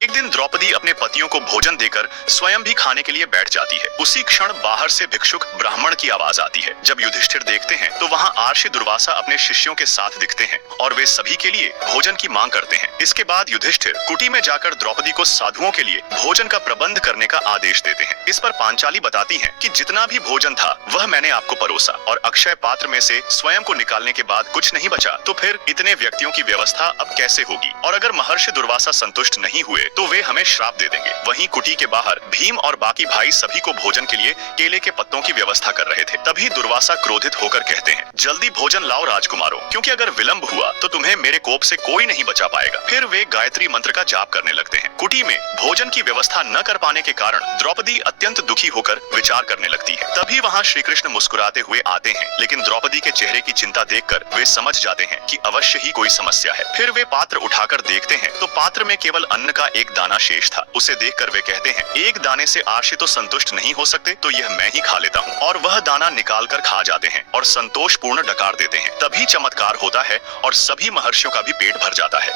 एक दिन द्रौपदी अपने पतियों को भोजन देकर स्वयं भी खाने के लिए बैठ जाती है। उसी क्षण बाहर से भिक्षुक ब्राह्मण की आवाज आती है। जब युधिष्ठिर देखते हैं तो वहाँ आर्षि दुर्वासा अपने शिष्यों के साथ दिखते हैं और वे सभी के लिए भोजन की मांग करते हैं। इसके बाद युधिष्ठिर कुटी में जाकर द्रौपदी को साधुओं के लिए भोजन का प्रबंध करने का आदेश देते हैं। इस पर पांचाली बताती है कि जितना भी भोजन था वह मैंने आपको परोसा और अक्षय पात्र में से स्वयं को निकालने के बाद कुछ नहीं बचा, तो फिर इतने व्यक्तियों की व्यवस्था अब कैसे होगी? और अगर महर्षि दुर्वासा संतुष्ट नहीं हुए तो वे हमें श्राप दे देंगे। वहीं कुटी के बाहर भीम और बाकी भाई सभी को भोजन के लिए केले के पत्तों की व्यवस्था कर रहे थे। तभी दुर्वासा क्रोधित होकर कहते हैं, जल्दी भोजन लाओ राजकुमारों, क्योंकि अगर विलंब हुआ तो तुम्हें मेरे कोप से कोई नहीं बचा पाएगा। फिर वे गायत्री मंत्र का जाप करने लगते हैं। कुटी में भोजन की व्यवस्था न कर पाने के कारण द्रौपदी अत्यंत दुखी होकर विचार करने लगती है। तभी वहाँ श्री कृष्ण मुस्कुराते हुए आते हैं, लेकिन द्रौपदी के चेहरे की चिंता देखकर वे समझ जाते हैं कि अवश्य ही कोई समस्या है। फिर वे पात्र उठाकर देखते हैं तो पात्र में केवल अन्न का एक दाना शेष था। उसे देखकर वे कहते हैं, एक दाने से आर्षि तो संतुष्ट नहीं हो सकते, तो यह मैं ही खा लेता हूँ। और वह दाना निकाल कर खा जाते हैं और संतोष पूर्ण डकार देते हैं। तभी चमत्कार होता है और सभी महर्षियों का भी पेट भर जाता है।